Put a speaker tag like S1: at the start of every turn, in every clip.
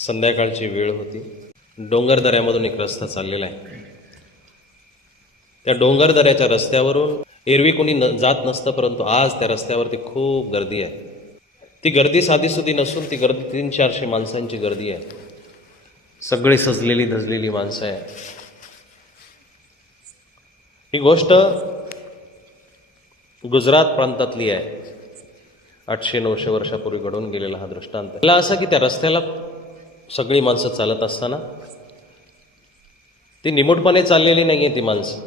S1: संध्याकाळची वेळ होती. डोंगरदऱ्यामधून एक रस्ता चाललेला आहे. त्या डोंगरदऱ्याच्या रस्त्यावरून एरवी कोणी न जात नसतं परंतु आज त्या रस्त्यावरती खूप गर्दी आहे. ती गर्दी साधीसुधी नसून ती गर्दी तीन चारशे माणसांची गर्दी आहे. सगळी सजलेली धजलेली माणसं आहे ही गोष्ट गुजरात प्रांतातली आहे. आठशे नऊशे वर्षापूर्वी घडून गेलेला हा दृष्टांत मला असं की त्या रस्त्याला सगळी माणसं चालत असताना ती निमूटपणे चाललेली नाही आहे ती माणसं.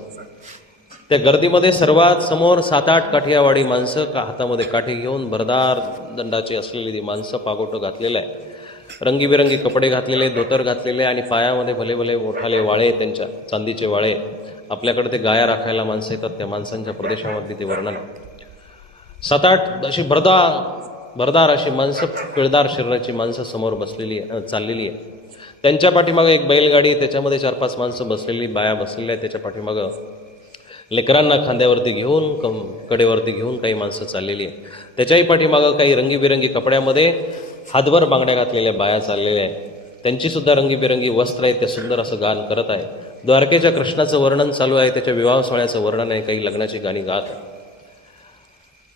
S1: त्या गर्दीमध्ये सर्वात समोर सात आठ काठियावाडी माणसं का हातामध्ये काठी घेऊन भरदार दंडाची असलेली ती माणसं पागोटं घातलेलं आहे. रंगीबेरंगी कपडे घातलेले धोतर घातलेले आणि पायामध्ये भले भले मोठाले वाळे त्यांच्या चांदीचे वाळे. आपल्याकडे ते गाया राखायला माणसं येतात त्या माणसांच्या प्रदेशामधली ते वर्णन. आहे. सात आठ अशी भरदार भरदार अशी माणसं पिळदार शरीराची माणसं समोर बसलेली चाललेली आहे. त्यांच्या पाठीमागे एक बैलगाडी त्याच्यामध्ये चार पाच माणसं बसलेली बाया बसलेल्या आहेत त्याच्या पाठीमागं. लेकरांना खांद्यावरती घेऊन कम कडेवरती घेऊन काही माणसं चाललेली आहे त्याच्याही पाठीमागं काही रंगीबेरंगी कपड्यामध्ये हातभर बांगड्या घातलेल्या बाया चाललेल्या आहेत. त्यांचीसुद्धा रंगीबिरंगी रंगीबेरंगी वस्त्र आहेत ते सुंदर असं गान करत आहे द्वारकेच्या कृष्णाचं वर्णन चालू आहे त्याच्या विवाह सोहळ्याचं वर्णन आहे काही लग्नाची गाणी गात आहे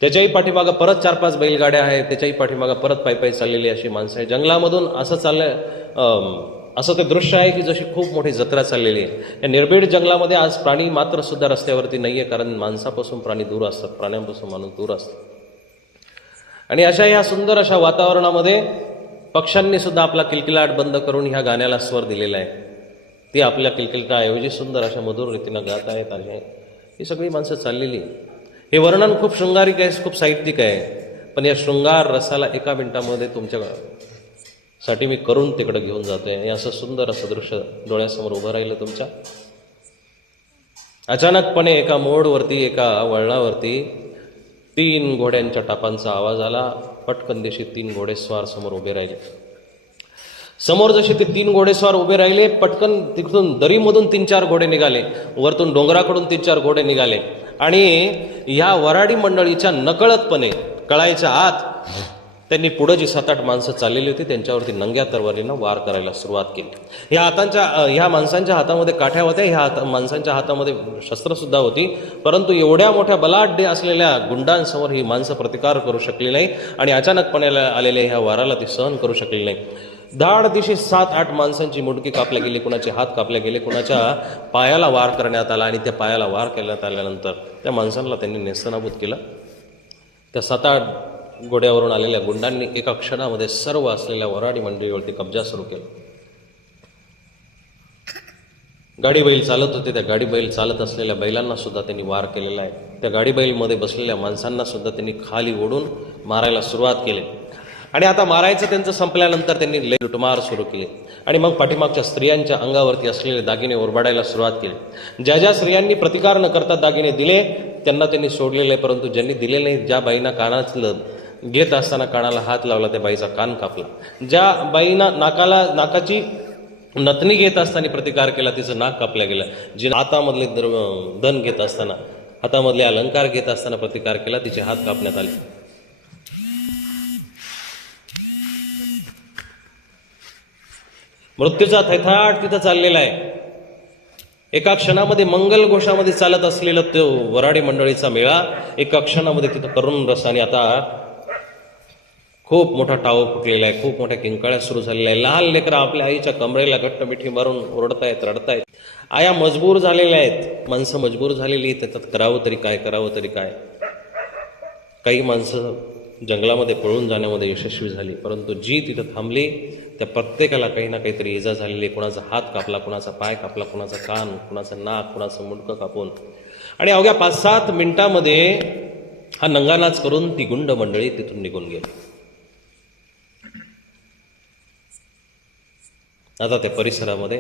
S1: त्याच्याही पाठीमागं परत चार पाच बैलगाड्या आहेत त्याच्याही पाठीमागं परत पायी पायी चाललेली अशी माणसं आहे जंगलामधून असं चाललं अं, असं ते दृश्य आहे की जशी खूप मोठी जत्रा चाललेली आहे. या निर्भीड जंगलामध्ये आज प्राणी मात्र सुद्धा रस्त्यावरती नाही आहे कारण माणसापासून प्राणी दूर असतात प्राण्यांपासून माणूस दूर असतात आणि अशा ह्या सुंदर अशा वातावरणामध्ये पक्ष्यांनी सुद्धा आपला किलकिलाट बंद करून ह्या गाण्याला स्वर दिलेला आहे. ती आपल्या किलकिलटाऐवजी सुंदर अशा मधुर रीतीनं गात आहेत आणि ही सगळी माणसं चाललेली आहे. हे वर्णन खूप शृंगारिक आहे खूप साहित्यिक आहे. पण या शृंगार रसाला एका मिनिटामध्ये तुमच्या साठी मी करून तिकडे घेऊन जातोय. हे असं सुंदर असं दृश्य डोळ्यासमोर उभं राहिलं तुमच्या. अचानकपणे एका मोडवरती एका वळणावरती तीन घोड्यांच्या टापांचा आवाज आला. पटकन देशी तीन घोडेस्वार समोर उभे राहिले. समोर जसे ते तीन घोडेस्वार उभे राहिले पटकन तिकडून दरीमधून तीन चार घोडे निघाले. वरतून डोंगराकडून तीन चार घोडे निघाले. आणि ह्या वराडी मंडळीच्या नकळतपणे कळायच्या आत त्यांनी पुढं जी सात आठ माणसं चाललेली होती त्यांच्यावरती नंग्या तरवारीनं वार करायला सुरुवात केली. ह्या हातांच्या ह्या माणसांच्या हातामध्ये काठ्या होत्या ह्या हात माणसांच्या हातामध्ये शस्त्रसुद्धा होती परंतु एवढ्या मोठ्या बलाढ्य असलेल्या गुंडांसमोर ही माणसं प्रतिकार करू शकली नाही आणि अचानकपणे आलेल्या ह्या वाराला ती सहन करू शकली नाही. धाड दिशी सात आठ माणसांची मुंडकी कापल्या गेली कुणाचे हात कापले गेले कुणाच्या पायाला वार करण्यात आला आणि त्या पायाला वार करण्यात आल्यानंतर त्या माणसांना त्यांनी नेस्तनाबूत केलं. त्या सात आठ घोड्यावरून आलेल्या गुंडांनी एका क्षणामध्ये सर्व असलेल्या वराडी मंडळीवरती कब्जा सुरू केला. गाडी बैल चालत होते. त्या गाडी बैल चालत असलेल्या बैलांना सुद्धा त्यांनी वार केलेला आहे. त्या गाडी बैलमध्ये बसलेल्या माणसांना सुद्धा त्यांनी खाली ओढून मारायला सुरुवात केली. आणि आता मारायचं त्यांचं संपल्यानंतर त्यांनी लुटमार सुरू केली. आणि मग पाठीमागच्या स्त्रियांच्या अंगावरती असलेले दागिने ओरबाडायला सुरुवात केली. ज्या ज्या स्त्रियांनी प्रतिकार न करता दागिने दिले त्यांना त्यांनी सोडलेले आहे परंतु ज्यांनी दिले नाही ज्या बाईंना कानातलं घेत असताना कानाला हात लावला त्या बाईचा कान कापला. ज्या बाईना नाकाला नाकाची नतनी घेत असताना प्रतिकार केला तिचं नाक कापल्या गेलं. जी हातामधले दर- धन घेत असताना हातामधले अलंकार घेत असताना प्रतिकार केला तिचे हात कापण्यात आले. मृत्यूचा थैथाट तिथं चाललेला आहे. एका क्षणामध्ये मंगल घोषामध्ये चालत असलेलं तो वराडी मंडळीचा मेळा एका क्षणामध्ये तिथं करुण रसाने आता खूप मोठा टाव फुटलेला आहे खूप मोठ्या किंकाळ्या सुरू झालेल्या आहे लहान लेकरं आपल्या आईच्या कमरेला घट्ट मिठी मारून ओरडतायत रडतायत. आया मजबूर झालेल्या आहेत. माणसं मजबूर झालेली त्याच्यात करावं तरी काय करावं तरी काय? काही माणसं जंगलामध्ये पळून जाण्यामध्ये यशस्वी झाली परंतु जी तिथं थांबली त्या प्रत्येकाला काही ना काहीतरी इजा झालेली कुणाचा हात कापला कुणाचा पाय कापला कुणाचा कान कुणाचं नाक कुणाचं मुंडकं कापून. आणि अवघ्या पाच सात मिनिटामध्ये हा नंगानाच करून ती गुंड मंडळी तिथून निघून गेली. आता त्या परिसरामध्ये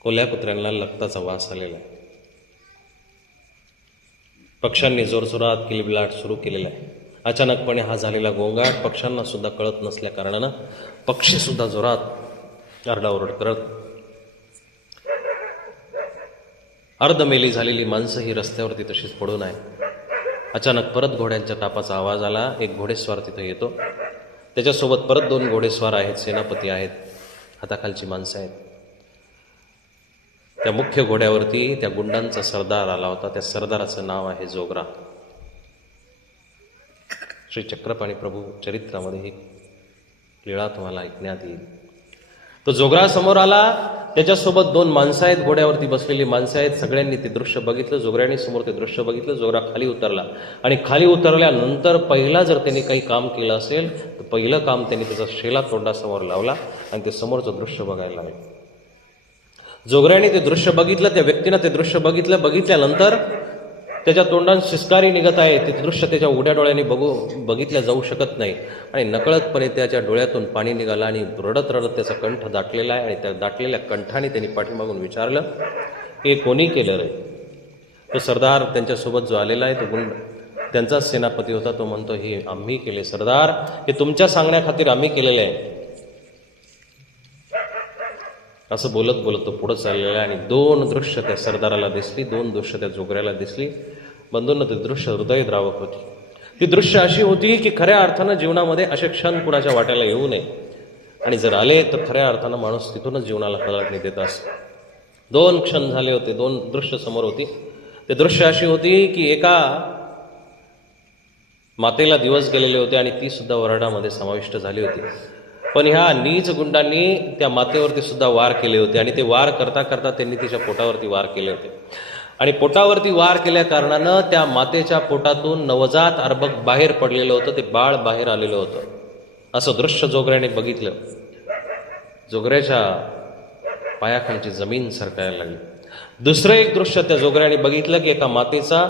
S1: कोल्ह्या कुत्र्यांना लक्ताचा वास आलेला आहे. पक्ष्यांनी जोरजोरात किलबिलाट सुरू केलेला आहे. अचानकपणे हा झालेला गोंगाट पक्ष्यांना सुद्धा कळत नसल्या कारणानं पक्षी सुद्धा जोरात आरडाओरड करत अर्धमेली झालेली माणसं ही रस्त्यावरती तशीच पडून आहे अचानक परत घोड्यांच्या तापाचा आवाज आला. एक घोडेस्वार तिथं येतो. त्याच्यासोबत परत दोन घोडेस्वार आहेत सेनापती आहेत हाताखालची माणसं आहेत. त्या मुख्य घोड्यावरती त्या गुंडांचा सरदार आला होता. त्या सरदाराचं नाव आहे जोगरा. श्री चक्रपाणी प्रभू चरित्रामध्ये ही लीळा तुम्हाला ऐकण्यात येईल. तो जोगरा समोर आला. त्याच्यासोबत दोन माणसं आहेत घोड्यावरती बसलेली माणसं आहेत. सगळ्यांनी ते दृश्य बघितलं. जोगऱ्याने समोर ते दृश्य बघितलं. जोगरा खाली उतरला. आणि खाली उतरल्यानंतर पहिला जर त्यांनी काही काम केलं असेल तर पहिलं काम त्यांनी त्याचा शेला तोंडासमोर लावला आणि ते समोरचं दृश्य बघायला लागले. जोगऱ्याने ते दृश्य बघितलं त्या व्यक्तीनं ते दृश्य बघितलं. बघितल्यानंतर त्याच्या तोंडात शिस्कारी निघत आहे. ते दृश्य त्याच्या उड्या डोळ्याने बघू बघितल्या जाऊ शकत नाही. आणि नकळतपणे त्याच्या डोळ्यातून पाणी निघालं आणि रडत रडत त्याचा कंठ दाटलेला आहे आणि त्या दाटलेल्या कंठाने त्यांनी पाठीमागून विचारलं हे कोणी केलं रे? तो सरदार त्यांच्यासोबत जो आलेला आहे तो गुंड त्यांचाच सेनापती होता. तो म्हणतो हे आम्ही केले सरदार. हे तुमच्या सांगण्याखातीर आम्ही केलेले आहे. असं बोलत बोलत तो पुढं चाललेला आहे आणि दोन दृश्य त्या सरदाराला दिसली दोन दृश्य त्या जोगऱ्याला दिसली. बंधूंना ते दृश्य हृदयद्रावक होती. ती दृश्य अशी होती की खऱ्या अर्थानं जीवनामध्ये असे क्षण कुणाच्या वाट्याला येऊ नये. आणि जर आले तर खऱ्या अर्थानं माणूस तिथूनच जीवनाला कलाटणी देत असतो. दोन क्षण झाले होते दोन दृश्य समोर होती. ते दृश्य अशी होती की एका मातेला दिवस गेलेले होते आणि ती सुद्धा वराडामध्ये समाविष्ट झाली होती. पण ह्या नीच गुंडांनी त्या मातेवरती सुद्धा वार केले होते आणि ते वार करता करता त्यांनी तिच्या पोटावरती वार केले होते. आणि पोटावरती वार केल्या कारणानं त्या मातेच्या पोटातून नवजात अर्भक बाहेर पडलेलं होतं ते बाळ बाहेर आलेलं होतं. असं दृश्य जोगऱ्याने बघितलं. जोगऱ्याच्या पायाखालची जमीन सरकायला लागली. दुसरं एक दृश्य त्या जोगऱ्याने बघितलं की एका मातेचा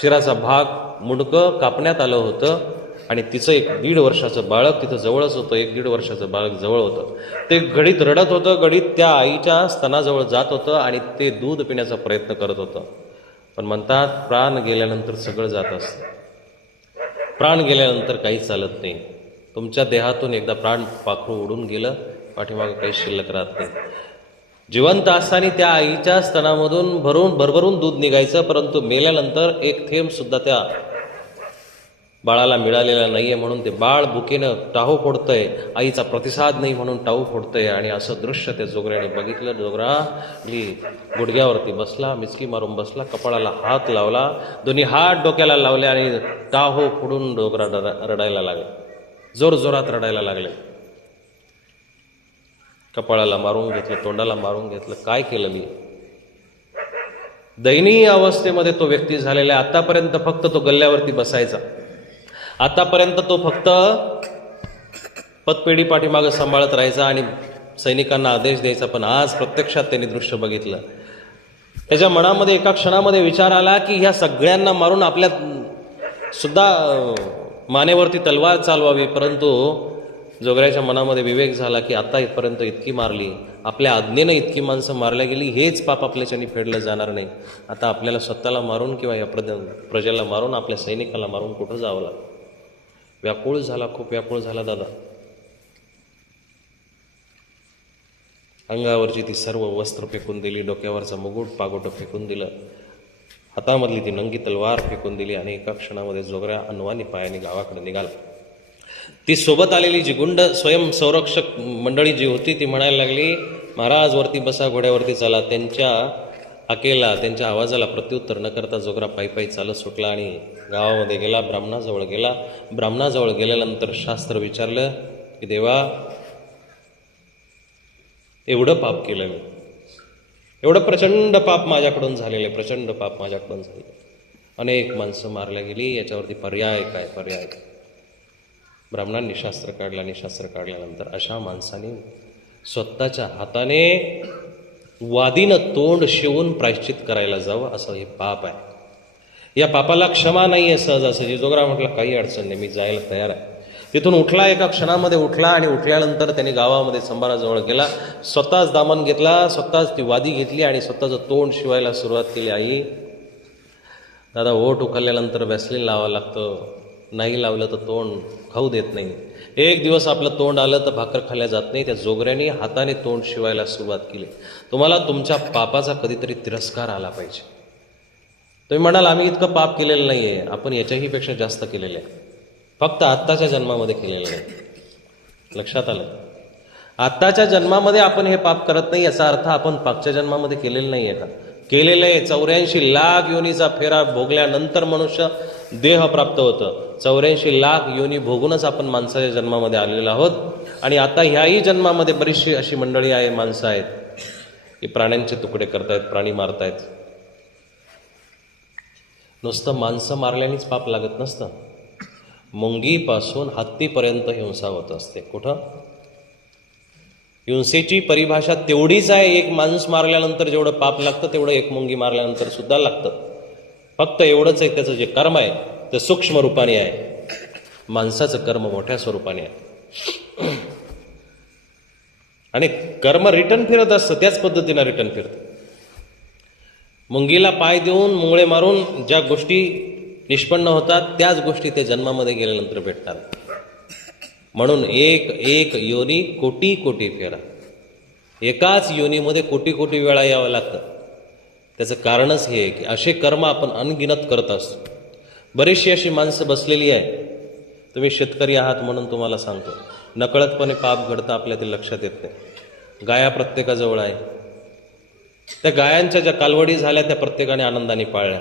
S1: शिराचा भाग मुंडकं कापण्यात आलं होतं. आणि तिचं एक दीड वर्षाचं बाळक तिथं जवळच होतं एक दीड वर्षाचं बाळक जवळ होतं. ते घडीत रडत होतं घडीत त्या आईच्या स्तनाजवळ जात होतं आणि ते दूध पिण्याचा प्रयत्न करत होतं. पण म्हणतात प्राण गेल्यानंतर सगळं जात असतं. प्राण गेल्यानंतर काहीच चालत नाही. तुमच्या देहातून एकदा प्राण पाखरू उडून गेलं पाठीमागं काही शिल्लक राहत नाही. जिवंत असताना त्या आईच्या स्तनामधून भरून भरभरून दूध निघायचं परंतु मेल्यानंतर एक थेंबसुद्धा त्या बाळाला मिळालेला नाही आहे म्हणून ते बाळ बुकेनं टाहू फोडतंय आईचा प्रतिसाद नाही म्हणून टाहू फोडतंय. आणि असं दृश्य त्या जोगऱ्याने बघितलं. जोगरा मी गुडघ्यावरती बसला मिचकी मारून बसला कपाळाला हात लावला. दोन्ही हात डोक्याला लावले आणि टाहो फोडून डोगरा रडायला लागले. जोर जोरात रडायला लागले. कपाळाला मारून घेतलं तोंडाला मारून घेतलं. काय केलं मी? दयनीय अवस्थेमध्ये तो व्यक्ती झालेला आहे. आतापर्यंत फक्त तो गल्ल्यावरती बसायचा. आतापर्यंत तो फक्त पतपेढी पाठीमागं सांभाळत राहायचा आणि सैनिकांना आदेश द्यायचा पण आज प्रत्यक्षात त्यांनी दृश्य बघितलं. त्याच्या मनामध्ये एका क्षणामध्ये विचार आला की ह्या सगळ्यांना मारून आपल्या सुद्धा मानेवरती तलवार चालवावी परंतु जोगऱ्याच्या मनामध्ये विवेक झाला की आता इथपर्यंत इतकी मारली आपल्या आज्ञेनं इतकी माणसं मारल्या गेली हेच पाप आपल्याच्यानी फेडलं जाणार नाही. आता आपल्याला स्वतःला मारून किंवा या प्रज प्रजेला मारून आपल्या सैनिकाला मारून कुठं जावं लागतं? व्याकुळ झाला खूप व्याकुळ झाला दादा. अंगावरची ती सर्व वस्त्र फेकून दिली डोक्यावरचा मुगुट पागोटं फेकून दिलं. हातामधली ती नंगी तलवार फेकून दिली आणि एका क्षणामध्ये जोगऱ्या अनवानी पायाने गावाकडे निघाला. ती सोबत आलेली जी गुंड स्वयं संरक्षक मंडळी जी होती ती म्हणायला लागली महाराज वरती बसा घोड्यावरती चला. त्यांच्या हाकेला त्यांच्या आवाजाला प्रत्युत्तर न करता जोगरा पायी पायी चालत सुटला आणि गावामध्ये गेला ब्राह्मणाजवळ गेला. ब्राह्मणाजवळ गेल्यानंतर शास्त्र विचारलं की देवा एवढं पाप केलं मी. एवढं प्रचंड पाप माझ्याकडून झालेलं प्रचंड पाप माझ्याकडून झाले अनेक माणसं मारल्या गेली याच्यावरती पर्याय काय? पर्याय काय? ब्राह्मणांनी शास्त्र काढलं आणि शास्त्र काढल्यानंतर अशा माणसाने स्वतःच्या हाताने वादीनं तोंड शिवून प्रायश्चित करायला जावं असं हे पाप आहे. या पापाला क्षमा नाही आहे सहज असं. जिजोगरा म्हटलं काही अडचण नाही मी जायला तयार आहे. तिथून उठला एका क्षणामध्ये उठला आणि उठल्यानंतर त्याने गावामध्ये संभाराजवळ गेला स्वतःच दामन घेतला स्वतःच ती वादी घेतली आणि स्वतःचं तोंड शिवायला सुरुवात केली. आई दादा ओठ उखलल्यानंतर वॅसलीन लावावं लागतं. नाही लावलं तर तोंड खाऊ देत नाही. एक दिवस आपलं तोंड आलं तर भाकर खाल्ल्या जात नाही. त्या जोगऱ्याने हाताने तोंड शिवायला सुरुवात केली. तुम्हाला तुमच्या पापाचा कधीतरी तिरस्कार आला पाहिजे. तुम्ही म्हणाल आम्ही इतकं पाप केलेलं नाही आहे आपण याच्याही पेक्षा जास्त केलेलं आहे. फक्त आत्ताच्या जन्मामध्ये केलेलं नाही. लक्षात आलं? आत्ताच्या जन्मामध्ये आपण हे पाप करत नाही याचा अर्थ आपण पापच्या जन्मामध्ये केलेलं नाही आहे का? केलेलं आहे. चौऱ्याऐंशी लाख योनीचा फेरा भोगल्यानंतर मनुष्य देह प्राप्त होतं. चौऱ्याऐंशी लाख योनी भोगूनच आपण माणसाच्या जन्मामध्ये आलेलो आहोत. आणि आता ह्याही जन्मामध्ये बरीचशी अशी मंडळी आहे माणसं आहेत. की प्राण्यांचे तुकडे करतायत प्राणी मारतायत. नुसतं माणसं मारल्यानेच पाप लागत नसतं. मुंगीपासून हत्तीपर्यंत हिंसा होत असते. कुठं? हिंसेची परिभाषा तेवढीच आहे एक माणूस मारल्यानंतर जेवढं पाप लागतं तेवढं एक मुंगी मारल्यानंतर सुद्धा लागतं. फक्त एवढंच आहे त्याचं जे कर्म आहे ते सूक्ष्म रूपाने आहे. माणसाचं कर्म मोठ्या स्वरूपाने आहे. आणि कर्म रिटर्न फिरत असतं त्याच पद्धतीनं रिटर्न फिरतं. मुंगीला पाय देऊन मुंगळे मारून ज्या गोष्टी निष्पन्न होतात त्याच गोष्टी ते जन्मामध्ये गेल्यानंतर भेटतात. म्हणून एक एक योनी कोटी कोटी फेरा. एकाच योनीमध्ये कोटी कोटी वेळा यावं लागतं. त्याचं कारणच हे आहे की असे कर्म आपण अनगिनत करत असतो. बरीचशी अशी माणसं बसलेली आहे तुम्ही शेतकरी आहात म्हणून तुम्हाला सांगतो. नकळतपणे पाप घडतं आपल्या ते लक्षात येत नाही. गाया प्रत्येकाजवळ आहे. त्या गायांच्या ज्या कालवडी झाल्या त्या प्रत्येकाने आनंदाने पाळल्या.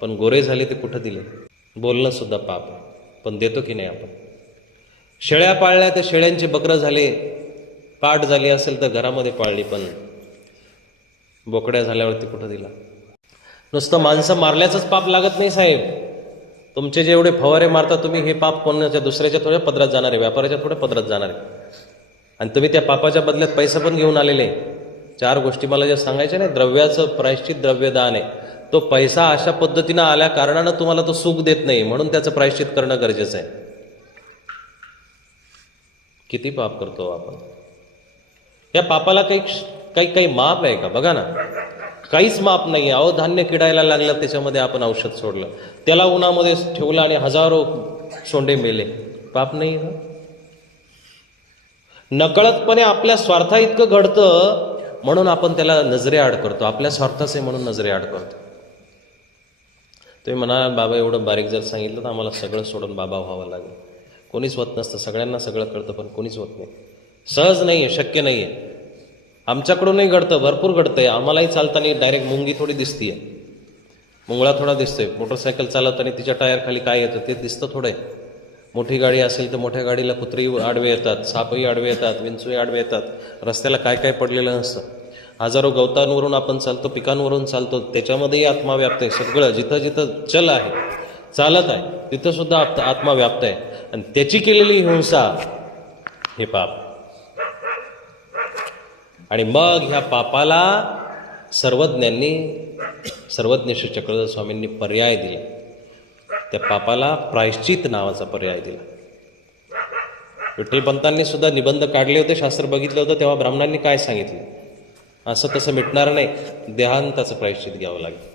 S1: पण गोरे झाले ते कुठं दिले? बोलणं सुद्धा पाप आहे. पण देतो की नाही आपण? शेळ्या पाळल्या तर शेळ्यांचे बकरं झाले पाठ झाली असेल तर घरामध्ये पाळली पण. बोकड्या झाल्यावरती कुठं दिला? नुसतं माणसं मारल्याचंच पाप लागत नाही साहेब. तुमचे जे एवढे फवारे मारता तुम्ही हे पाप कोणाच्या दुसऱ्याच्या थोड्या पदरात जाणार आहे व्यापाराच्या थोड्या पदरात जाणार आहे. आणि तुम्ही त्या पापाच्या बदल्यात पैसा पण घेऊन आलेले. चार गोष्टी मला ज्या सांगायच्या नाही द्रव्याचं प्रायश्चित द्रव्यदान आहे. तो पैसा अशा पद्धतीनं आल्या कारणानं तुम्हाला तो सुख देत नाही म्हणून त्याचं प्रायश्चित करणं गरजेचं आहे. किती पाप करतो आपण? या पापाला काही काही काही माप आहे का? बघा ना. काहीच माप नाही अहो धान्य किडायला लागलं त्याच्यामध्ये आपण औषध सोडलं. त्याला उन्हामध्ये ठेवलं आणि हजारो सोंडे मेले. पाप नाही आहे का? नकळतपणे आपल्या स्वार्था इतकं घडतं म्हणून आपण त्याला नजरे आड करतो. आपल्या स्वार्थाचे म्हणून नजरे आड करतो. तुम्ही म्हणा बाबा एवढं बारीक जर सांगितलं तर आम्हाला सगळं सोडून बाबा व्हावं लागेल. कोणीच होत नसतं. सगळ्यांना सगळं कळतं पण कोणीच होत नाही. सहज नाही आहे शक्य नाही आहे आमच्याकडूनही घडतं भरपूर घडतंय. आम्हालाही चालताना डायरेक्ट मुंगी थोडी दिसतीये. मुंगळा थोडा दिसतोय. मोटरसायकल चालवताना तिच्या टायरखाली काय येतं ते दिसतं थोडं मोठी गाडी असेल तर मोठ्या गाडीला कुत्री आडवे येतात सापही आडवे येतात विंचूही आडवे येतात. रस्त्याला काय काय पडलेलं नसतं. हजारो गवतांवरून आपण चालतो पिकांवरून चालतो. त्याच्यामध्येही आत्मा व्याप्त आहे. सगळं जिथं जिथं चल आहे चालत आहे तिथंसुद्धा आप आत्मा व्याप्त आहे. आणि त्याची केलेली हिंसा हे पाप. आणि मग ह्या पापाला सर्वज्ञांनी सर्वज्ञ श्री चक्रधर स्वामींनी पर्याय दिला. त्या पापाला प्रायश्चित नावाचा पर्याय दिला. विठ्ठलपंतांनी सुद्धा निबंध काढले होते शास्त्र बघितलं होतं तेव्हा ब्राह्मणांनी काय सांगितलं? असं तसं मिटणार नाही देहांताचं प्रायश्चित घ्यावं लागेल.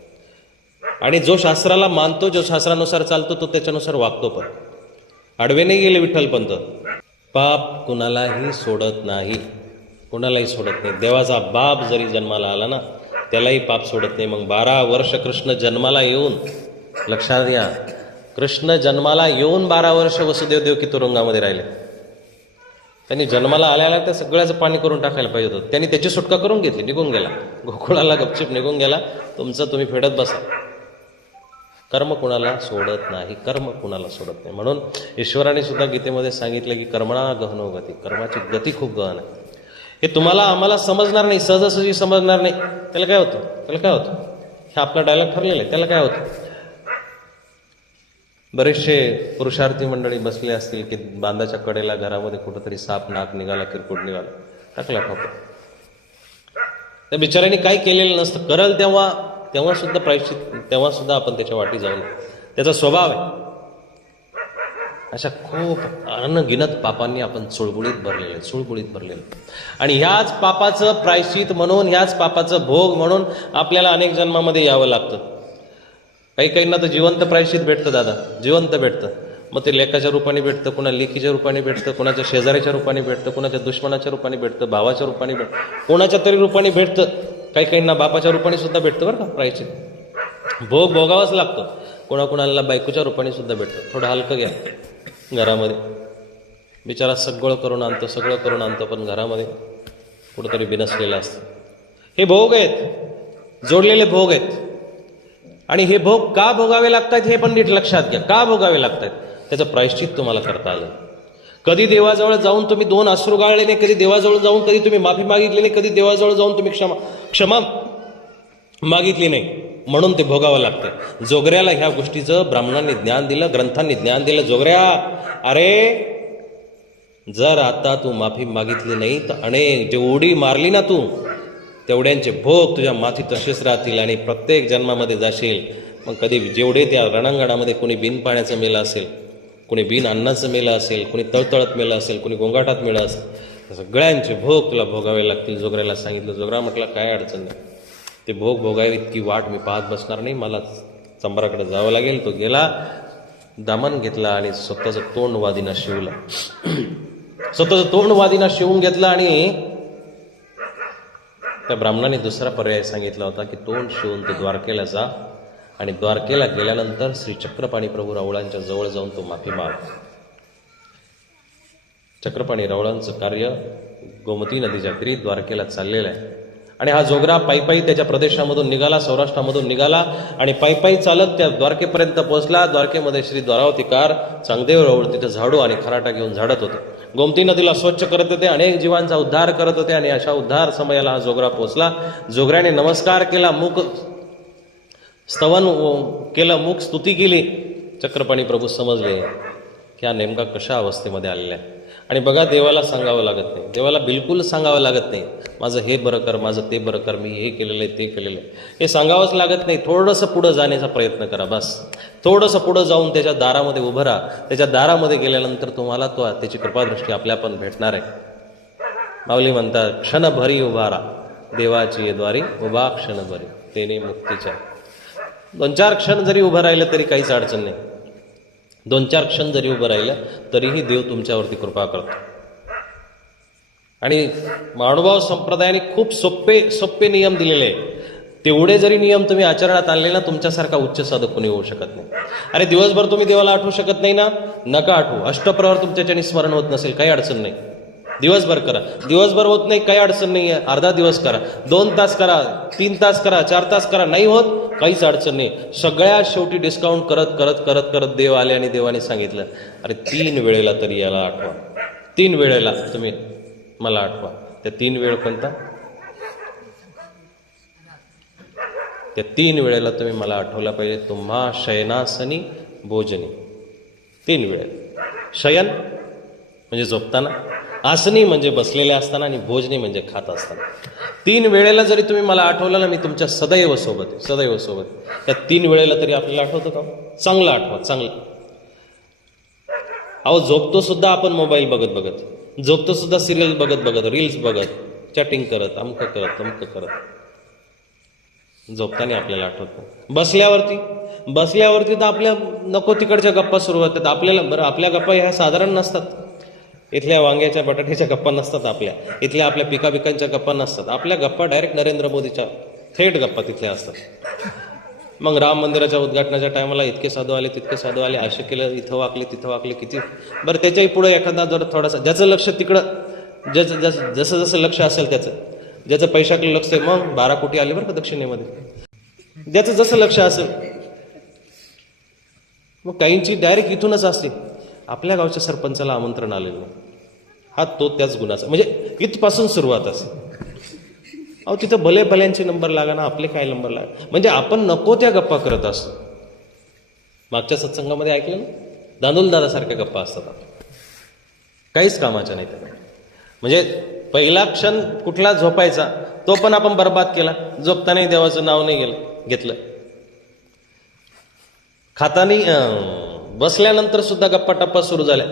S1: आणि जो शास्त्राला मानतो जो शास्त्रानुसार चालतो तो त्याच्यानुसार वागतो पण. आडवेने गेले विठ्ठलपंत पाप कुणालाही सोडत नाही. कुणालाही सोडत नाही. देवाचा बाप जरी जन्माला आला ना त्यालाही पाप सोडत नाही. मग बारा वर्ष कृष्ण जन्माला येऊन लक्षात घ्या कृष्ण जन्माला येऊन बारा वर्ष वसुदेव देवकी तुरुंगामध्ये राहिले. त्यांनी जन्माला आल्याला त्या सगळ्याचं पाणी करून टाकायला पाहिजे होतं. त्यांनी त्याची सुटका करून घेतली निघून गेला. गोकुळाला गपचिप निघून गेला. तुमचं तुम्ही फेडत बसा. कर्म कुणाला सोडत नाही कर्म कुणाला सोडत नाही. म्हणून ईश्वराने सुद्धा गीतेमध्ये सांगितलं की कर्मणा गहनो गती कर्माची गती खूप गहन आहे. हे तुम्हाला आम्हाला समजणार नाही सहजासहजी समजणार नाही. त्याला काय होतं? त्याला काय होतं? हे आपला डायलॉग ठरलेला आहे त्याला काय होतं? बरेचसे पुरुषार्थी मंडळी बसले असतील की बांधाच्या कडेला घरामध्ये कुठंतरी साप नाक निघाला किरकोट निघाला टाकला ठोका त्या बिचाऱ्यांनी काय केलेलं नसतं. करल तेव्हा तेव्हासुद्धा प्रायश्चित तेव्हासुद्धा आपण त्याच्या वाटी जाऊ नये त्याचा स्वभाव आहे. अशा खूप अनगिनत पापांनी आपण चुळबुळीत भरलेलं आहे चुळबुळीत भरलेलं. आहे. आणि ह्याच पापाचं प्रायश्चित म्हणून ह्याच पापाचं भोग म्हणून आपल्याला अनेक जन्मामध्ये यावं लागतं. काही काहींना तर जिवंत प्रायश्चित भेटतं दादा जिवंत भेटतं. मग ते लेखाच्या रूपाने भेटतं कुणा लेखीच्या रूपाने भेटतं कुणाच्या शेजाऱ्याच्या रूपाने भेटतं कुणाच्या दुश्मनाच्या रूपाने भेटतं भावाच्या रूपाने भेटतं कोणाच्या तरी रूपाने भेटतं. काही काहींना बापाच्या रूपाने सुद्धा भेटतं बरं का प्रायचित भोग भोगावाच लागतो. कोणाकोणाला बायकोच्या रूपाने सुद्धा भेटतं. थोडं हलकं घ्या. घरामध्ये. बिचारा सगळं करून आणतो सगळं करून आणतो पण घरामध्ये कुठंतरी बिनसलेलं असतं. हे भोग आहेत. जोडलेले भोग आहेत. आणि हे भोग का भोगावे लागतात हे पण नीट लक्षात घ्या. का भोगावे लागतात? त्याचं प्रायश्चित तुम्हाला करता आलं. कधी देवाजवळ जाऊन तुम्ही दोन अश्रू गाळले नाही कधी देवाजवळ जाऊन कधी तुम्ही माफी मागितली नाही कधी देवाजवळ जाऊन तुम्ही क्षमा क्षमा मागितली नाही. म्हणून ते भोगावं लागतं. जोगऱ्याला ह्या गोष्टीचं ब्राह्मणांनी ज्ञान दिलं ग्रंथांनी ज्ञान दिलं. जोगऱ्या अरे जर आता तू माफी मागितली नाही तर अनेक जे उडी मारली ना तू तेवढ्यांचे भोग तुझ्या माथी तसेच राहतील आणि प्रत्येक जन्मामध्ये जाशील. मग कधी जेवढे त्या रणांगणामध्ये कोणी बिन पाण्याचं मेलं असेल कोणी बिन अन्नाचं मेलं असेल कोणी तळतळत मेलं असेल कोणी गोंगाटात मेलं असेल सगळ्यांचे भोग तुला भोगावे लागतील. जोगऱ्याला सांगितलं जोगरा म्हटला काय अडचण नाही. ते भोग भोगावे इतकी वाट मी पाहत बसणार नाही. मला चंबराकडे जावं लागेल. तो गेला दामन घेतला आणि स्वतःचं तोंड वादीनं शिवला. स्वतःचं तोंड वादीनं शिवून घेतलं आणि त्या ब्राह्मणाने दुसरा पर्याय सांगितला होता की तोंड शिवून तो द्वारकेला जा. आणि द्वारकेला गेल्यानंतर श्री चक्रपाणी प्रभू रावळांच्या जवळ जाऊन तो माफी माग. चक्रपाणी रावळांचं कार्य गोमती नदीच्या तीरी द्वारकेला चाललेलं आहे. आणि हा जोगरा पायपाई त्याच्या प्रदेशामधून निघाला सौराष्ट्रामधून निघाला आणि पायपाई चालत त्या द्वारकेपर्यंत पोहोचला. द्वारकेमध्ये श्री द्वारावतीकार चांगदेव राऊळ तिथे झाडू आणि खराटा घेऊन झाडत होते. गोमती नदीला स्वच्छ करत होते अनेक जीवांचा उद्धार करत होते आणि अशा उद्धार समयाला हा जोगरा पोहोचला. जोगऱ्याने नमस्कार केला मुख स्तवन केलं मुख स्तुती केली. चक्रपाणी प्रभू समजले की हा नेमका कशा अवस्थेमध्ये आलेला आहे? आणि बघा देवाला सांगावं लागत नाही. देवाला बिलकुल सांगावं लागत नाही माझं हे बरं कर माझं ते बरं कर मी हे केलेलं आहे ते केलेलं आहे. हे सांगावंच लागत नाही. थोडंसं पुढं जाण्याचा प्रयत्न करा बस. थोडंसं पुढं जाऊन त्याच्या दारामध्ये उभं राहा. त्याच्या दारामध्ये गेल्यानंतर तुम्हाला तो त्याची कृपादृष्टी आपल्या पण भेटणार आहे. माऊली म्हणतात क्षणभरी उभा राहा. देवाची द्वारी उभा क्षणभरी. तेने मुक्तीच्या. दोन चार क्षण जरी उभं राहिलं तरी काहीच अडचण नाही. दोन चार क्षण जरी उभं राहिलं तरीही देव तुमच्यावरती कृपा करतो. आणि माणुभाव संप्रदायाने खूप सोपे सोपे नियम दिलेले आहेत. तेवढे जरी नियम तुम्ही आचरणात आणले ना तुमच्यासारखा उच्च साधक कोणी होऊ शकत नाही. अरे दिवसभर तुम्ही देवाला आठवू शकत नाही ना? नका आठवू. अष्टप्रहर तुमच्याच्याने स्मरण होत नसेल काही अडचण नाही. दिवसभर करा. दिवसभर होत नाही काही अडचण नाही आहे अर्धा दिवस करा. दोन तास करा. तीन तास करा. चार तास करा. नाही होत काहीच अडचण नाही. सगळ्या शेवटी डिस्काउंट करत करत करत करत देव आले आणि देवाने सांगितलं अरे तीन वेळेला तरी याला आठवा. तीन वेळेला तुम्ही मला आठवा. त्या तीन वेळ कोणता? त्या तीन वेळेला तुम्ही मला आठवला पाहिजे. तुम्हा शयनासनी भोजनी. तीन वेळेला शयन म्हणजे झोपताना. आसनी म्हणजे बसलेले असताना आणि भोजनी म्हणजे खात असताना. तीन वेळेला जरी तुम्ही मला आठवलं ना मी तुमच्या सदैव सोबत सदैव सोबत त्या तीन वेळेला तरी आपल्याला आठवतं का? चांगलं आठवा चांगलं. अहो झोपतो सुद्धा आपण मोबाईल बघत बघत. झोपतो सुद्धा सिरियल बघत बघत रील्स बघत चॅटिंग करत अमकं करत अमकं करत. झोपताना आपल्याला आठवतं बसल्यावरती बसल्यावरती तर आपल्या नको तिकडच्या गप्पा सुरू होतात. आपल्याला बरं आपल्या गप्पा ह्या साधारण नसतात. इथल्या वांग्याच्या बटाट्याच्या गप्पा नसतात आपल्या. इथल्या आपल्या पिका पिकांच्या गप्पा नसतात. आपल्या गप्पा डायरेक्ट नरेंद्र मोदीच्या थेट गप्पा तिथल्या असतात. मग राम मंदिराच्या उद्घाटनाच्या टायमाला इतके साधू आले तितके साधू आले असे केलं इथं वाकले तिथं वाकले किती? बरं त्याच्याही पुढे एखादा जर थोडासा ज्याचं लक्ष तिकडं ज्याचं जसं जसं जसं लक्ष असेल त्याचं ज्याचं पैशाकडे लक्ष आहे मग बारा कोटी आले बरं का दक्षिणेमध्ये. ज्याचं जसं लक्ष असेल मग काहींची डायरेक्ट इथूनच असते. आपल्या गावच्या सरपंचाला आमंत्रण आलेलं नाही. हा तो त्याच गुणाचा म्हणजे इथपासून सुरुवात असेल अहो तिथं भले भल्यांचे नंबर लागा ना आपले काय नंबर लागा. म्हणजे आपण नको त्या गप्पा करत असतो. मागच्या सत्संगामध्ये ऐकलं ना? दांदुलदादासारख्या गप्पा असतात काहीच कामाच्या नाही त्या. म्हणजे पहिला क्षण कुठला झोपायचा तो पण आपण बर्बाद केला. झोपतानाही देवाचं नाव नाही गेलं घेतलं. खातानी बसल्यानंतर सुद्धा गप्पा टप्पा सुरू झाल्या.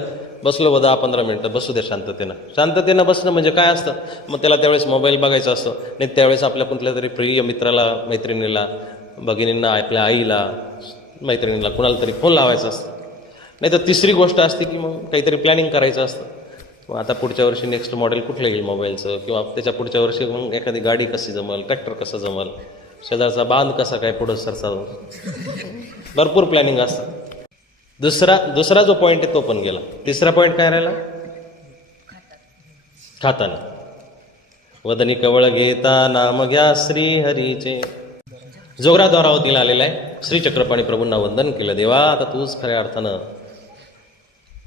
S1: बसलो बा दहा पंधरा मिनटं बसू दे शांततेनं. शांततेनं बसणं म्हणजे काय असतं? मग त्याला त्यावेळेस मोबाईल बघायचा असतो. नाही त्यावेळेस आपल्या कुठल्या तरी प्रिय मित्राला मैत्रिणीला भगिनींना आपल्या आईला मैत्रिणीला कुणाला तरी फोन लावायचा असतो. नाही तर तिसरी गोष्ट असते की मग काहीतरी प्लॅनिंग करायचं असतं. मग आता पुढच्या वर्षी नेक्स्ट मॉडेल कुठलं येईल मोबाईलचं किंवा त्याच्या पुढच्या वर्षी मग एखादी गाडी कशी जमल ट्रॅक्टर कसं जमल? शेजारचा बांध कसा काय पुढं सरसा भरपूर प्लॅनिंग असतं. दुसरा दुसरा जो पॉईंट आहे तो पण गेला. तिसरा पॉईंट काय राहिला? खाताना. वदनी कवळ घेता नाम घ्या श्री हरीचे जोगरा द्वारावतीला आलेला आहे. श्री चक्रपाणी प्रभूंना वंदन केलं देवा आता तूच खऱ्या अर्थानं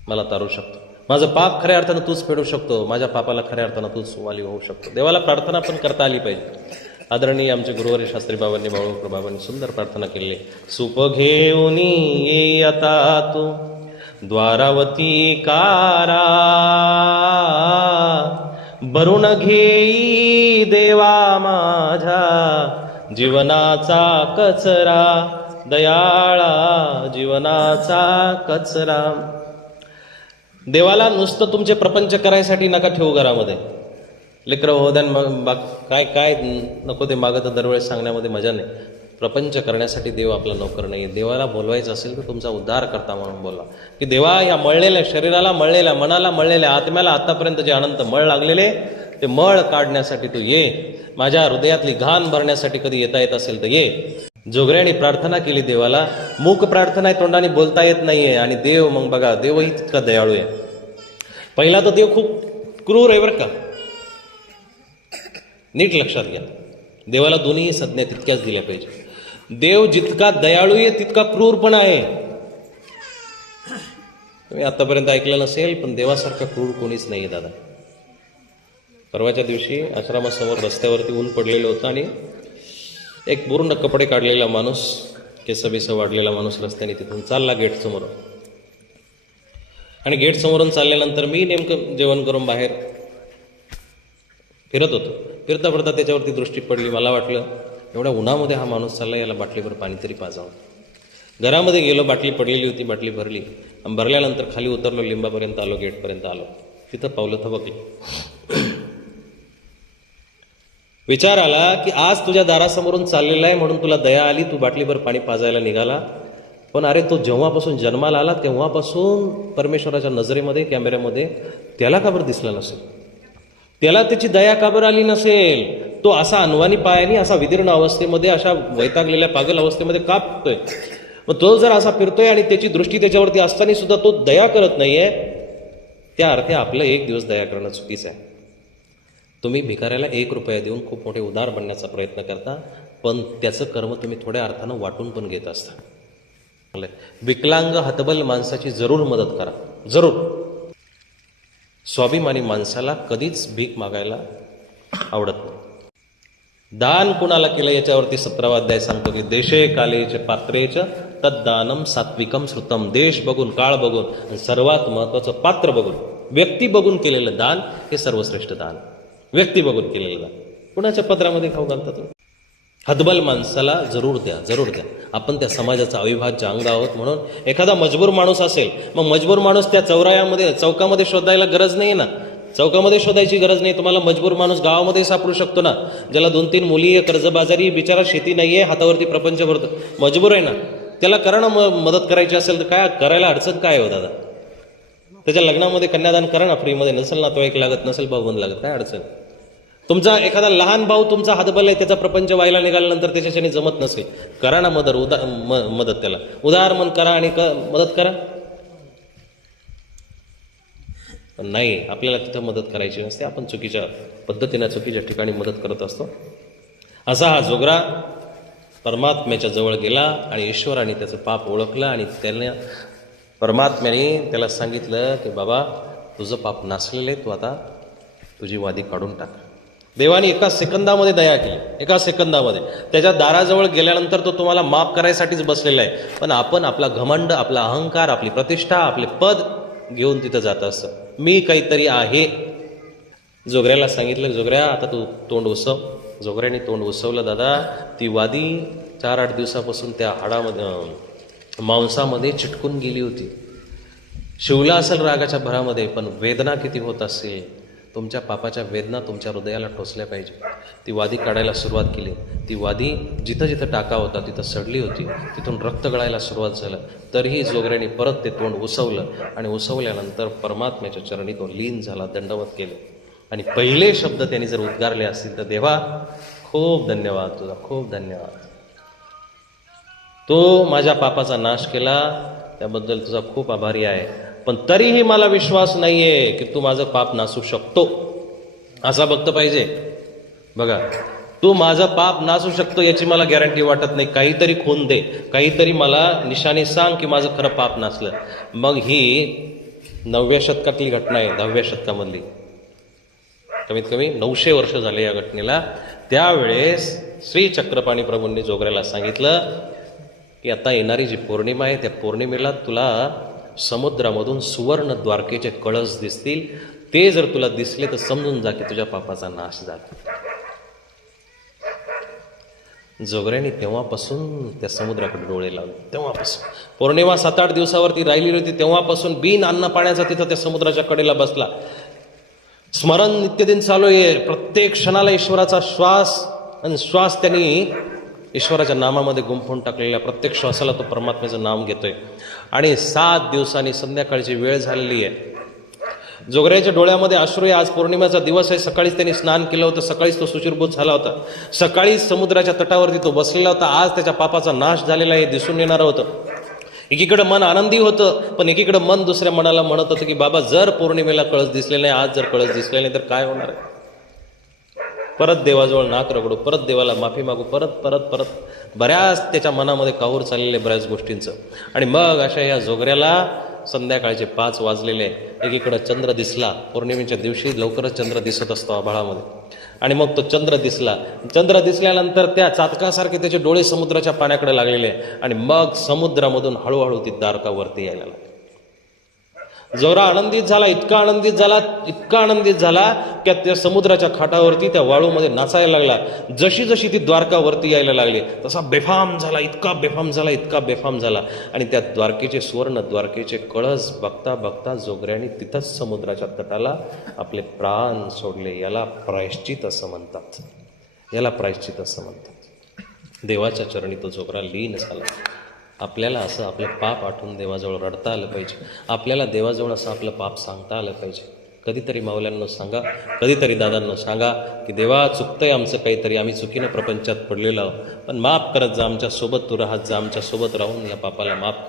S1: मला तारू शकतो. माझं पाप खऱ्या अर्थानं तूच फेडू शकतो. माझ्या पापाला खऱ्या अर्थानं तूच वाली होऊ शकतो. देवाला प्रार्थना पण करता आली पाहिजे. आदरणीय आमचे गुरुवारी शास्त्री बाबांनी बाळू बाबांनी सुंदर प्रार्थना केली. सुप घेऊन ये आता तू द्वारावती कारा. बरुण घेई देवा माझ्या जीवनाचा कचरा दयाळा जीवनाचा कचरा. देवाला नुसतं तुमचे प्रपंच करायसाठी नका ठेवू घरामध्ये. लेकरं होद्यान मग काय काय नको ते मागं तर दरवेळेस सांगण्यामध्ये मजा नाही. प्रपंच करण्यासाठी देव आपला नोकर नाही देवाला बोलवायचं असेल तर तुमचा उद्धार करता म्हणून बोला. की देवा या मळलेल्या शरीराला मळलेल्या मनाला मळलेल्या आत्म्याला आतापर्यंत जे अनंत मळ लागलेले ते मळ काढण्यासाठी तू ये. माझ्या हृदयातली घाण भरण्यासाठी कधी येता येत असेल तर ये. जोगऱ्याने प्रार्थना केली देवाला. मूक प्रार्थना आहे तोंडाने बोलता येत नाहीये. आणि देव मग बघा देवही तितका दयाळू आहे. पहिला तर देव खूप क्रूर आहे बरं का. नीट लक्षात घ्या. देवाला दोन्ही संज्ञा तितक्याच दिल्या पाहिजे. देव जितका दयाळू आहे तितका क्रूर पण आहे. तुम्ही आतापर्यंत ऐकलं नसेल पण देवासारखा क्रूर कोणीच नाही दादा. परवाच्या दिवशी आश्रमासमोर रस्त्यावरती ऊन पडलेलं होतं आणि एक पूर्ण कपडे काढलेला माणूस केस बिस वाढलेला माणूस रस्त्याने तिथून चालला गेटसमोर आणि गेट समोरून चालल्यानंतर मी नेमकं जेवण करून बाहेर फिरत होतो. फिरता फिरता त्याच्यावरती दृष्टी पडली मला वाटलं एवढ्या उन्हामध्ये हा माणूस चालला याला बाटलीभर पाणी तरी पाजावं. घरामध्ये गेलो बाटली पडलेली होती बाटली भरली. आणि भरल्यानंतर खाली उतरलो लिंबापर्यंत आलो गेटपर्यंत आलो. तिथं पावलं थबकली. विचार आला की आज तुझ्या दारासमोरून चाललेला आहे म्हणून तुला दया आली तू बाटलीभर पाणी पाजायला निघाला. पण अरे तो जेव्हापासून जन्माला आला तेव्हापासून परमेश्वराच्या नजरेमध्ये कॅमेऱ्यामध्ये त्याला का बरं दिसला नसेल? त्याला त्याची दया का बरं आली नसेल? तो असा अनवानी पायाने असा विदीर्ण अवस्थेमध्ये अशा वैतागलेल्या पागल अवस्थेमध्ये का फिरतोय मग तो जर असा फिरतोय आणि त्याची दृष्टी त्याच्यावरती असताना सुद्धा तो दया करत नाहीये त्या अर्थी आपलं एक दिवस दया करणं चुकीचं आहे. तुम्ही भिकाऱ्याला एक रुपया देऊन खूप मोठे उदार बनण्याचा प्रयत्न करता पण त्याचं कर्म तुम्ही थोड्या अर्थानं वाटून पण घेत असता. विकलांग हतबल माणसाची जरूर मदत करा. जरूर. स्वाभिमानी माणसाला कधीच भीक मागायला आवडत नाही. दान कुणाला केलं याच्यावरती सतरावा अध्याय सांगतो की देशे कालेच पात्रेच तद्दानम सात्विकम श्रुतम. देश बघून काळ बघून आणि सर्वात महत्वाचं पात्र बघून. व्यक्ती बघून केलेलं दान हे सर्वश्रेष्ठ दान. व्यक्ती बघून केलेलं दान. कुणाच्या पत्रामध्ये खाऊ घालता तुम्ही? हतबल माणसाला जरूर द्या जरूर द्या. आपण त्या समाजाचा अविभाज्य अंग आहोत म्हणून एखादा मजबूर माणूस असेल मग मजबूर माणूस त्या चौरायामध्ये चौकामध्ये शोधायला गरज नाही ना? चौकामध्ये शोधायची गरज नाही तुम्हाला मजबूर माणूस गावामध्ये सापडू शकतो ना? ज्याला दोन तीन मुली आहे, कर्जबाजारी बिचारा शेती नाही आहे हातावरती प्रपंच भरतो. मजबूर आहे ना? त्याला करा ना म- मदत करायची असेल तर काय करायला अडचण काय हो दादा? त्याच्या लग्नामध्ये कन्यादान करा ना फ्रीमध्ये. नसेल ना तो एक लागत नसेल भाऊ लागत. काय अडचण? तुमचा एखादा लहान भाऊ तुमचा हातबल आहे त्याचा प्रपंच व्हायला निघाल्यानंतर त्याच्याच्याने जमत नसेल. करा ना मदत उदा म- मदत त्याला. उदार मन करा आणि क- मदत करा. नाही आपल्याला तिथं मदत करायची नसते. आपण चुकीच्या पद्धतीनं चुकीच्या ठिकाणी मदत करत असतो. असा हा जोगरा परमात्म्याच्या जवळ गेला आणि ईश्वराने त्याचं पाप ओळखलं आणि त्याने परमात्म्याने त्याला सांगितलं की बाबा तुझं पाप नासलेलं आहे तू आता तुझी वादी काढून टाक. देवाने एका सेकंदामध्ये दया केली. एका सेकंदामध्ये. त्याच्या दाराजवळ गेल्यानंतर तो तुम्हाला माफ करायसाठीच बसलेला आहे. पण आपण आपला घमंड आपला अहंकार आपली प्रतिष्ठा आपले पद घेऊन तिथं जात असतं. मी काहीतरी आहे. जोगऱ्याला सांगितलं जोगऱ्या आता तू तोंड उसव. जोगऱ्याने तोंड उसवलं दादा ती वादी चार आठ दिवसापासून त्या हाडामध्ये मांसामध्ये चिटकून गेली होती. शिवला असेल रागाच्या भरामध्ये पण वेदना किती होत असेल तुमच्या पापाच्या वेदना तुमच्या हृदयाला टोचल्या पाहिजे. ती वादी काढायला सुरुवात केली. ती वादी जिथं जिथं टाका होता तिथं सडली होती. तिथून रक्त गळायला सुरुवात झालं. तरीही जोगऱ्याने परत ते तोंड उसवलं आणि उसवल्यानंतर परमात्म्याच्या चरणी तो लीन झाला दंडवत केले. आणि पहिले शब्द त्यांनी जर उद्गारले असतील तर देवा खूप धन्यवाद तुझा खूप धन्यवाद. तो माझ्या पापाचा नाश केला. त्याबद्दल तुझा खूप आभारी आहे. पण तरीही मला विश्वास नाही आहे की तू माझं पाप नासू शकतो. असा भक्त पाहिजे. बघा तू माझं पाप नासू शकतो याची मला गॅरंटी वाटत नाही. काहीतरी खून दे. काहीतरी मला निशाणी सांग की माझं खरं पाप नासलं. मग ही नवव्या शतकातली घटना आहे दहाव्या शतकामधली. कमीत कमी नऊशे वर्ष झाले या घटनेला. त्यावेळेस श्री चक्रपाणी प्रभूंनी जोगऱ्याला सांगितलं की आता येणारी जी पौर्णिमा आहे त्या पौर्णिमेला तुला समुद्रामधून सुवर्ण द्वारकेचे कळस दिसतील. ते जर तुला दिसले तर समजून जा की तुझ्या पापाचा नाश झाला. जोगऱ्याने तेव्हापासून त्या समुद्राकडे डोळे लावले. तेव्हापासून. पौर्णिमा सात आठ दिवसावरती राहिलेली होती. तेव्हापासून बिन अन्न पाण्याचा तिथं त्या समुद्राच्या कडेला बसला. स्मरण नित्यदिन चालू आहे. प्रत्येक क्षणाला ईश्वराचा श्वास आणि श्वास त्यांनी ईश्वराच्या नामामध्ये गुंफून टाकलेल्या प्रत्येक श्वासाला तो परमात्म्याचं नाम घेतोय. आणि सात दिवसांनी संध्याकाळची वेळ झालेली आहे. जोगऱ्याच्या डोळ्यामध्ये अश्रू आहे आज पौर्णिमेचा दिवस आहे. सकाळीच त्यांनी स्नान केलं होतं. सकाळीच तो सुचिरभूत झाला होता. सकाळीच समुद्राच्या तटावरती तो बसलेला होता. आज त्याच्या पापाचा नाश झालेला आहे हे दिसून येणारं होतं. एकीकडं मन आनंदी होतं पण एकीकडं मन दुसऱ्या मनाला म्हणत होतं की बाबा जर पौर्णिमेला कळस दिसले नाही आज जर कळस दिसले नाही तर काय होणार आहे? परत देवाजवळ नाक रगडू परत देवाला माफी मागू परत परत परत. बऱ्याच त्याच्या मनामध्ये काहूर चाललेले बऱ्याच गोष्टींचं. आणि मग अशा या जोगऱ्याला संध्याकाळचे पाच वाजलेले एकीकडं चंद्र दिसला पौर्णिमेच्या दिवशी लवकरच चंद्र दिसत असतो आभाळामध्ये. आणि मग तो चंद्र दिसला. चंद्र दिसल्यानंतर त्या चातकासारखे त्याचे डोळे समुद्राच्या पाण्याकडे लागलेले आणि मग समुद्रामधून हळूहळू ती दारकावरती यायला लागली. जोरा आनंदित झाला इतका आनंदित झाला इतका आनंदित झाला की त्या समुद्राच्या खाटावरती त्या वाळूमध्ये नाचायला लागला. जशी जशी ती द्वारकावरती यायला लागली तसा बेफाम झाला इतका बेफाम झाला इतका बेफाम झाला. आणि त्या द्वारकेचे सुवर्ण द्वारकेचे कळस बघता बघता जोगऱ्याने तिथंच समुद्राच्या तटाला आपले प्राण सोडले. याला प्रायश्चित असं म्हणतात. याला प्रायश्चित असं म्हणतात. देवाच्या चरणी तो जोगरा लीन झाला. आपल्याला असं आपलं पाप आठवून देवाजवळ रडता आलं पाहिजे. आपल्याला देवाजवळ असं आपलं पाप सांगता आलं पाहिजे. कधीतरी मावल्यांना सांगा कधीतरी दादांना सांगा की देवा चुकतंय आमचं काहीतरी आम्ही चुकीनं प्रपंचात पडलेलो आहोत. पण माफ करत जा आमच्यासोबत तू राहत जा आमच्यासोबत राहून या पापाला माफ कर.